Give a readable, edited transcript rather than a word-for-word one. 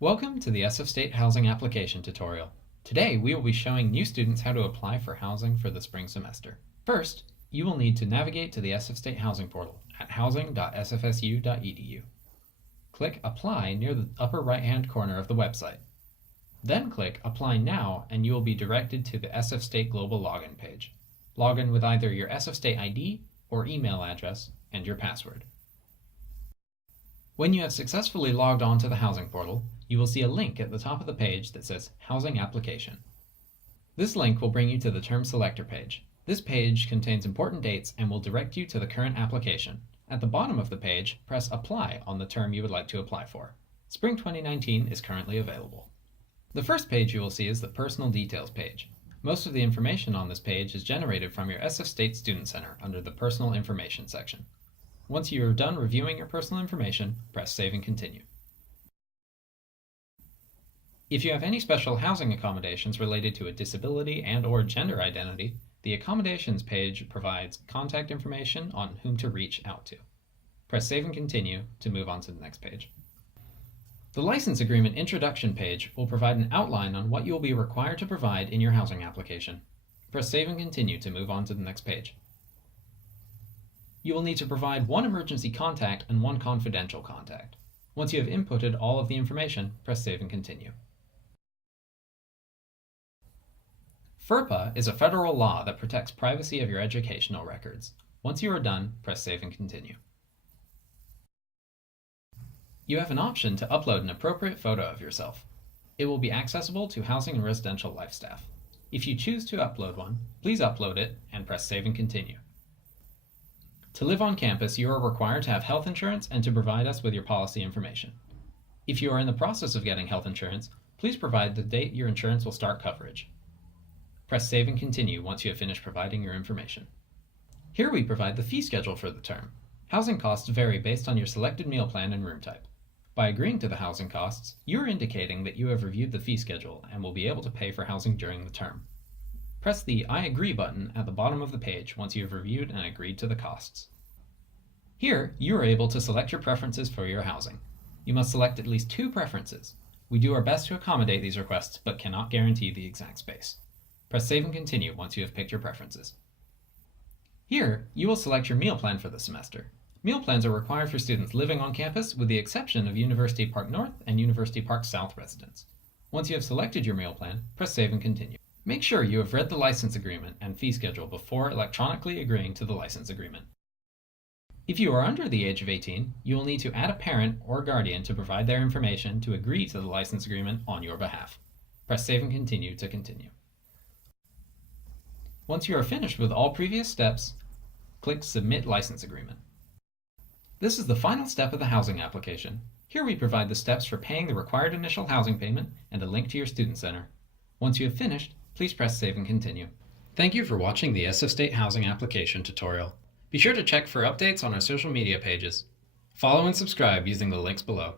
Welcome to the SF State Housing Application tutorial. Today we will be showing new students how to apply for housing for the spring semester. First, you will need to navigate to the SF State Housing portal at housing.sfsu.edu. Click Apply near the upper right-hand corner of the website. Then click Apply Now and you will be directed to the SF State Global Login page. Log in with either your SF State ID or email address and your password. When you have successfully logged on to the housing portal, you will see a link at the top of the page that says Housing Application. This link will bring you to the Term Selector page. This page contains important dates and will direct you to the current application. At the bottom of the page, press Apply on the term you would like to apply for. Spring 2019 is currently available. The first page you will see is the Personal Details page. Most of the information on this page is generated from your SF State Student Center under the Personal Information section. Once you are done reviewing your personal information, press Save and Continue. If you have any special housing accommodations related to a disability and/or gender identity, the Accommodations page provides contact information on whom to reach out to. Press Save and Continue to move on to the next page. The License Agreement Introduction page will provide an outline on what you will be required to provide in your housing application. Press Save and Continue to move on to the next page. You will need to provide one emergency contact and one confidential contact. Once you have inputted all of the information, press Save and Continue. FERPA is a federal law that protects privacy of your educational records. Once you are done, press Save and Continue. You have an option to upload an appropriate photo of yourself. It will be accessible to Housing and Residential Life staff. If you choose to upload one, please upload it and press Save and Continue. To live on campus, you are required to have health insurance and to provide us with your policy information. If you are in the process of getting health insurance, please provide the date your insurance will start coverage. Press Save and Continue once you have finished providing your information. Here we provide the fee schedule for the term. Housing costs vary based on your selected meal plan and room type. By agreeing to the housing costs, you are indicating that you have reviewed the fee schedule and will be able to pay for housing during the term. Press the I agree button at the bottom of the page once you have reviewed and agreed to the costs. Here, you are able to select your preferences for your housing. You must select at least 2 preferences. We do our best to accommodate these requests, but cannot guarantee the exact space. Press Save and Continue once you have picked your preferences. Here, you will select your meal plan for the semester. Meal plans are required for students living on campus with the exception of University Park North and University Park South residents. Once you have selected your meal plan, press Save and Continue. Make sure you have read the license agreement and fee schedule before electronically agreeing to the license agreement. If you are under the age of 18, you will need to add a parent or guardian to provide their information to agree to the license agreement on your behalf. Press Save and Continue to continue. Once you are finished with all previous steps, click Submit License Agreement. This is the final step of the housing application. Here we provide the steps for paying the required initial housing payment and a link to your student center. Once you have finished, please press Save and Continue. Thank you for watching the SF State Housing Application tutorial. Be sure to check for updates on our social media pages. Follow and subscribe using the links below.